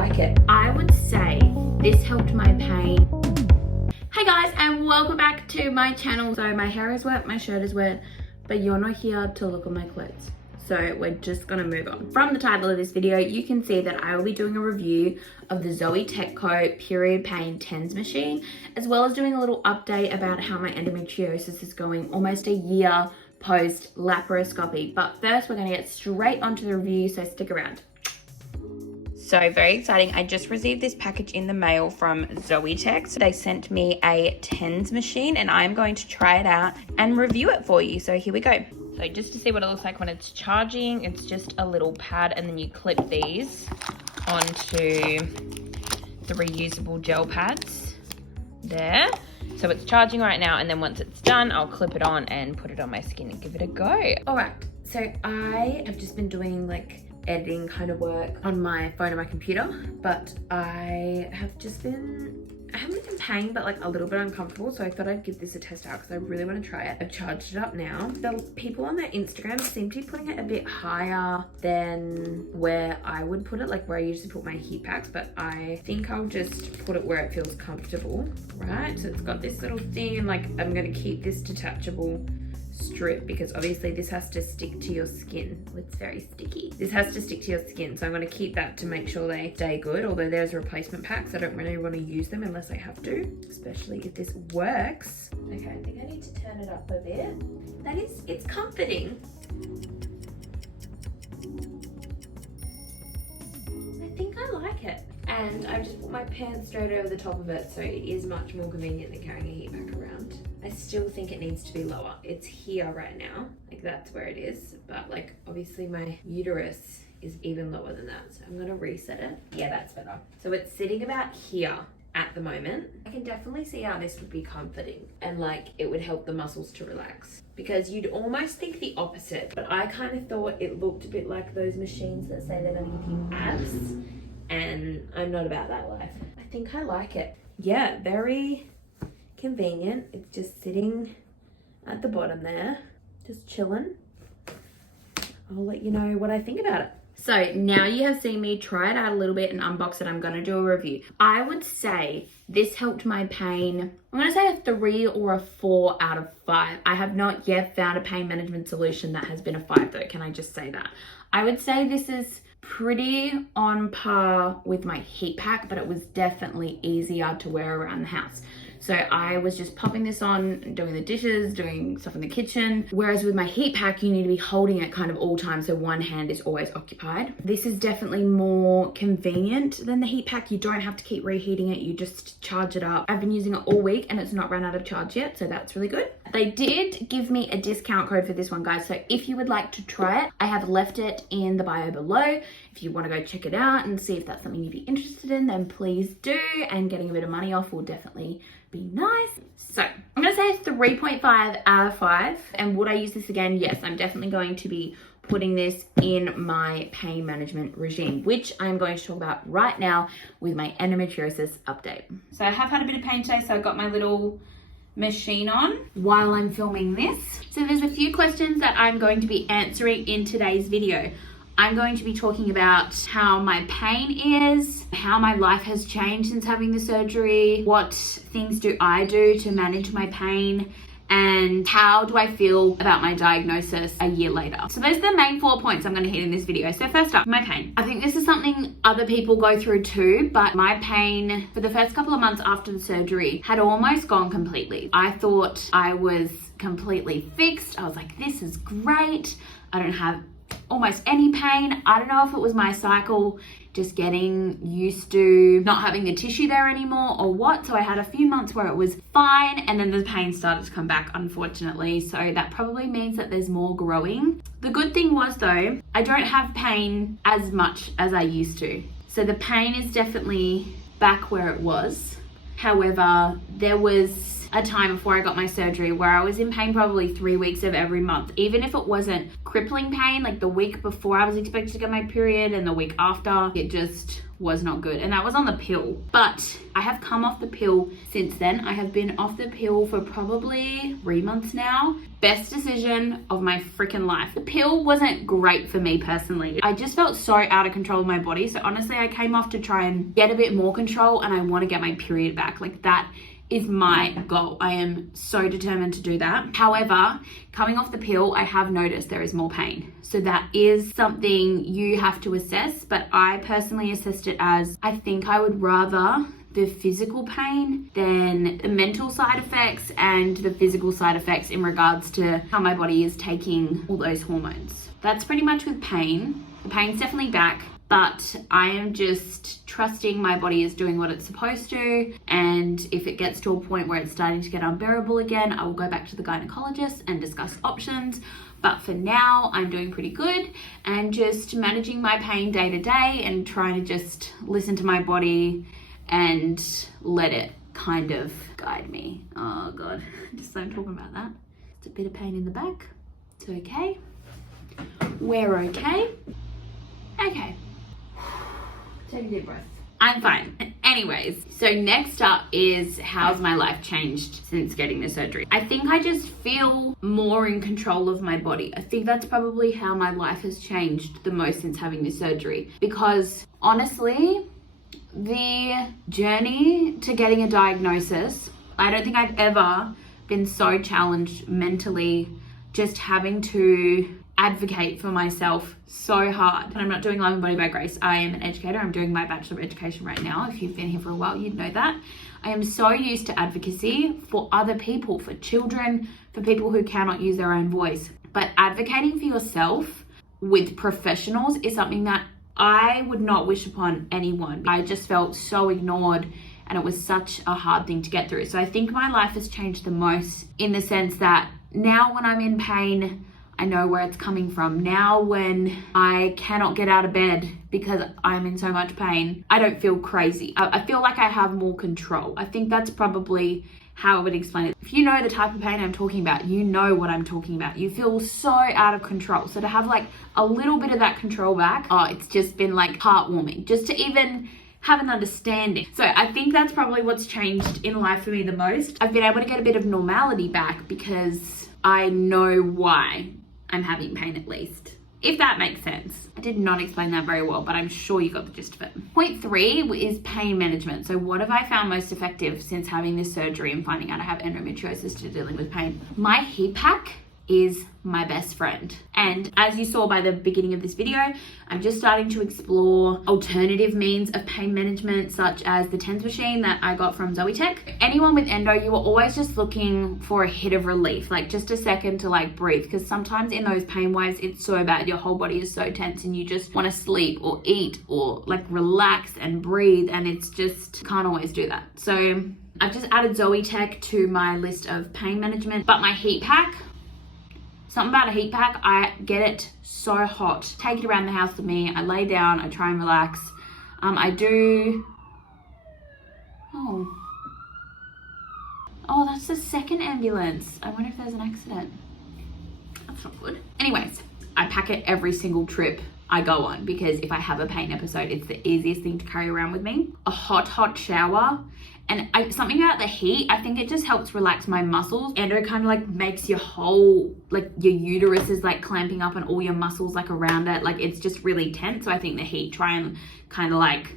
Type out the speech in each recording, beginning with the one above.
like it. I would say this helped my pain. Hey guys, and welcome back to my channel. So my hair is wet, my shirt is wet, but you're not here to look at my clothes. So we're just gonna move on. From the title of this video, you can see that I will be doing a review of the Zoe Techco Period Pain TENS machine, as well as doing a little update about how my endometriosis is going almost a year post laparoscopy. But first, we're gonna get straight onto the review, so stick around. So very exciting. I just received this package in the mail from Zoe Tech. So they sent me a TENS machine and I'm going to try it out and review it for you. So here we go. So just to see what it looks like when it's charging, it's just a little pad and then you clip these onto the reusable gel pads there. So it's charging right now, and then once it's done, I'll clip it on and put it on my skin and give it a go. All right, so I have just been doing like editing kind of work on my phone and my computer, but I haven't been in pain, but like a little bit uncomfortable, so I thought I'd give this a test out because I really want to try it. I've charged it up now. The people on their Instagram seem to be putting it a bit higher than where I would put it, like where I usually put my heat packs, but I think I'll just put it where it feels comfortable, right? So it's got this little thing, and like I'm going to keep this detachable strip because obviously this has to stick to your skin. It's very sticky. This has to stick to your skin, so I'm going to keep that to make sure they stay good, although there's replacement packs. I don't really want to use them unless I have to, especially if this works. Okay, I think I need to turn it up a bit. It's comforting. I think I like it. And I've just put my pants straight over the top of it, so it is much more convenient than carrying a heat pack around. I still think it needs to be lower. It's here right now, like that's where it is, but like obviously my uterus is even lower than that, so I'm gonna reset it. Yeah, that's better. So it's sitting about here at the moment. I can definitely see how this would be comforting and like it would help the muscles to relax, because you'd almost think the opposite, but I kind of thought it looked a bit like those machines that say they're gonna give you abs, and I'm not about that life. I think I like it. Yeah, very convenient. It's just sitting at the bottom there, just chilling. I'll let you know what I think about it. So now you have seen me try it out a little bit and unbox it. I'm going to do a review. I would say this helped my pain. I'm going to say a 3 or a 4 out of 5. I have not yet found a pain management solution that has been a 5 though. Can I just say that? I would say this is pretty on par with my heat pack, but it was definitely easier to wear around the house. So I was just popping this on, doing the dishes, doing stuff in the kitchen. Whereas with my heat pack, you need to be holding it kind of all time, so one hand is always occupied. This is definitely more convenient than the heat pack. You don't have to keep reheating it, you just charge it up. I've been using it all week and it's not run out of charge yet, so that's really good. They did give me a discount code for this one, guys, so if you would like to try it, I have left it in the bio below. If you want to go check it out and see if that's something you'd be interested in, then please do, and getting a bit of money off will definitely be nice. So I'm gonna say 3.5 out of 5. And would I use this again? Yes, I'm definitely going to be putting this in my pain management regime, which I'm going to talk about right now with my endometriosis update. So I have had a bit of pain today, so I've got my little machine on while I'm filming this. So there's a few questions that I'm going to be answering in today's video. I'm going to be talking about how my pain is, how my life has changed since having the surgery, what things do I do to manage my pain, and how do I feel about my diagnosis a year later. So those are the main 4 points I'm going to hit in this video. So first up, my pain. I think this is something other people go through too, but my pain for the first couple of months after the surgery had almost gone completely. I thought I was completely fixed. I was like, this is great. I don't have almost any pain. I don't know if it was my cycle just getting used to not having the tissue there anymore or what. So I had a few months where it was fine, and then the pain started to come back, unfortunately. So that probably means that there's more growing. The good thing was though, I don't have pain as much as I used to. So the pain is definitely back where it was. However, there was a time before I got my surgery where I was in pain probably 3 weeks of every month. Even if it wasn't crippling pain, like the week before I was expected to get my period and the week after, it just was not good. And that was on the pill. But I have come off the pill since then. I have been off the pill for probably 3 months now. Best decision of my freaking life. The pill wasn't great for me personally. I just felt so out of control of my body. So honestly, I came off to try and get a bit more control, and I want to get my period back. Like, that is my goal. I am so determined to do that. However, coming off the pill, I have noticed there is more pain. So that is something you have to assess, but I personally assessed it as, I think I would rather the physical pain than the mental side effects and the physical side effects in regards to how my body is taking all those hormones. That's pretty much with pain. The pain's definitely back, but I am just trusting my body is doing what it's supposed to. And if it gets to a point where it's starting to get unbearable again, I will go back to the gynecologist and discuss options. But for now, I'm doing pretty good and just managing my pain day to day and trying to just listen to my body and let it kind of guide me. Oh God, just don't talk about that. It's a bit of pain in the back. It's okay. We're okay. Okay. Take a deep breath. I'm fine. Anyways, so next up is how's my life changed since getting the surgery. I think I just feel more in control of my body. I think that's probably how my life has changed the most since having the surgery, because honestly, the journey to getting a diagnosis, I don't think I've ever been so challenged mentally, just having to advocate for myself so hard. And I'm not doing Love and Body by Grace. I am an educator. I'm doing my Bachelor of Education right now. If you've been here for a while, you'd know that. I am so used to advocacy for other people, for children, for people who cannot use their own voice. But advocating for yourself with professionals is something that I would not wish upon anyone. I just felt so ignored, and it was such a hard thing to get through. So I think my life has changed the most in the sense that now when I'm in pain, I know where it's coming from. Now when I cannot get out of bed because I'm in so much pain, I don't feel crazy. I feel like I have more control. I think that's probably how I would explain it. If you know the type of pain I'm talking about, you know what I'm talking about. You feel so out of control. So to have like a little bit of that control back, oh, it's just been like heartwarming just to even have an understanding. So I think that's probably what's changed in life for me the most. I've been able to get a bit of normality back because I know why I'm having pain, at least. If that makes sense. I did not explain that very well, but I'm sure you got the gist of it. Point 3 is pain management. So what have I found most effective since having this surgery and finding out I have endometriosis to dealing with pain? My heat pack is my best friend. And as you saw by the beginning of this video, I'm just starting to explore alternative means of pain management, such as the TENS machine that I got from Zoetech. Anyone with endo, you are always just looking for a hit of relief, like just a second to like breathe, because sometimes in those pain waves, it's so bad, your whole body is so tense and you just want to sleep or eat or like relax and breathe, and it's just can't always do that. So I've just added Zoetech to my list of pain management. But my heat pack, something about a heat pack, I get it so hot. Take it around the house with me. I lay down, I try and relax. I do, oh, that's the second ambulance. I wonder if there's an accident. That's not good. Anyways, I pack it every single trip I go on, because if I have a pain episode, it's the easiest thing to carry around with me. A hot shower. And something about the heat, I think it just helps relax my muscles. And it kind of like makes your whole, like your uterus is like clamping up and all your muscles like around it. Like it's just really tense. So I think the heat try and kind of like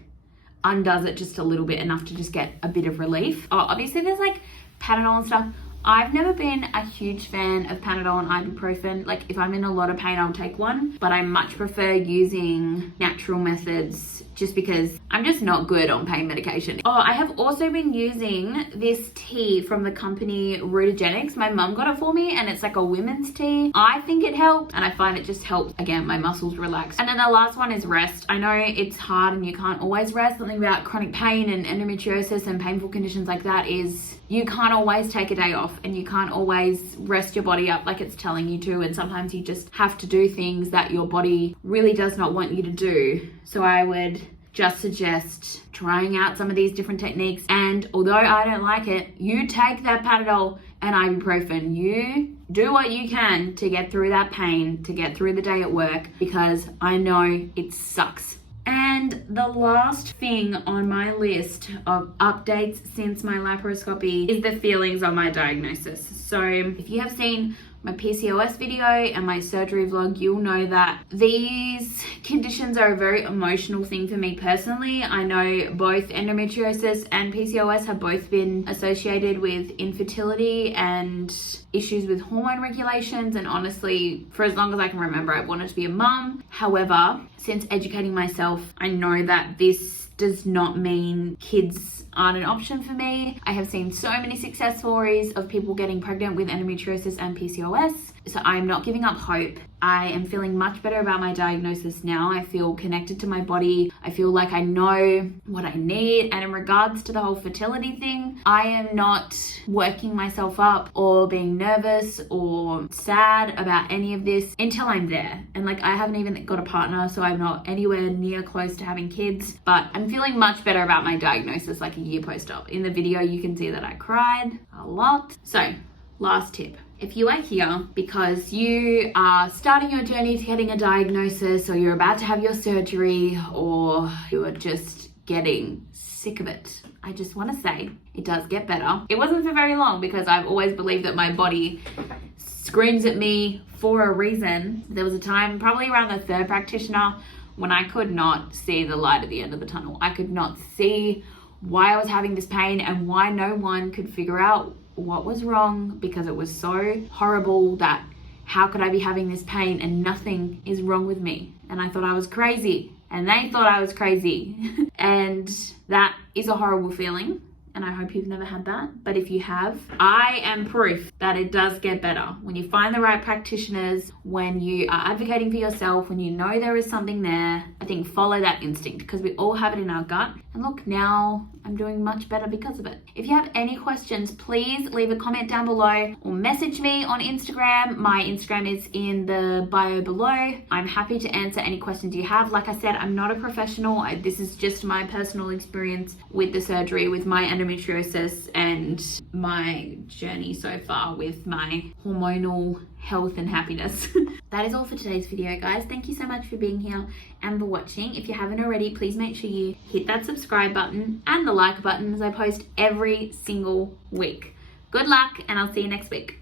undoes it just a little bit, enough to just get a bit of relief. Oh, obviously there's like Panadol and stuff. I've never been a huge fan of Panadol and ibuprofen. Like if I'm in a lot of pain, I'll take one, but I much prefer using natural methods just because I'm just not good on pain medication. Oh, I have also been using this tea from the company Rootogenics. My mum got it for me and it's like a women's tea. I think it helped, and I find it just helps, again, my muscles relax. And then the last one is rest. I know it's hard and you can't always rest. Something about chronic pain and endometriosis and painful conditions like that is you can't always take a day off, and you can't always rest your body up like it's telling you to, and sometimes you just have to do things that your body really does not want you to do. So I would just suggest trying out some of these different techniques. And although I don't like it, you take that Panadol and ibuprofen. You do what you can to get through that pain, to get through the day at work, because I know it sucks. And the last thing on my list of updates since my laparoscopy is the feelings on my diagnosis. So if you have seen my PCOS video and my surgery vlog, you'll know that these conditions are a very emotional thing for me personally. I know both endometriosis and PCOS have both been associated with infertility and issues with hormone regulations, and honestly, for as long as I can remember, I've wanted to be a mum. However, since educating myself, I know that this does not mean kids aren't an option for me. I have seen so many success stories of people getting pregnant with endometriosis and PCOS, so I'm not giving up hope. I am feeling much better about my diagnosis now. I feel connected to my body. I feel like I know what I need. And in regards to the whole fertility thing, I am not working myself up or being nervous or sad about any of this until I'm there. And like, I haven't even got a partner, so I'm not anywhere near close to having kids, but I'm feeling much better about my diagnosis like a year post-op. In the video, you can see that I cried a lot. So, last tip. If you are here because you are starting your journey to getting a diagnosis, or you're about to have your surgery, or you are just getting sick of it, I just want to say it does get better. It wasn't for very long, because I've always believed that my body screams at me for a reason. There was a time, probably around the third practitioner, when I could not see the light at the end of the tunnel. I could not see why I was having this pain and why no one could figure out what was wrong, because it was so horrible that how could I be having this pain and nothing is wrong with me? And I thought I was crazy, and they thought I was crazy. And that is a horrible feeling, and I hope you've never had that. But if you have, I am proof that it does get better. When you find the right practitioners, when you are advocating for yourself, when you know there is something there, I think follow that instinct, because we all have it in our gut. And look, now I'm doing much better because of it. If you have any questions, please leave a comment down below or message me on Instagram. My Instagram is in the bio below. I'm happy to answer any questions you have. Like I said, I'm not a professional. This is just my personal experience with the surgery, with my endometriosis, and my journey so far with my hormonal health and happiness. That is all for today's video, guys. Thank you so much for being here and for watching. If you haven't already, please make sure you hit that subscribe button and the like button, as I post every single week. Good luck, and I'll see you next week.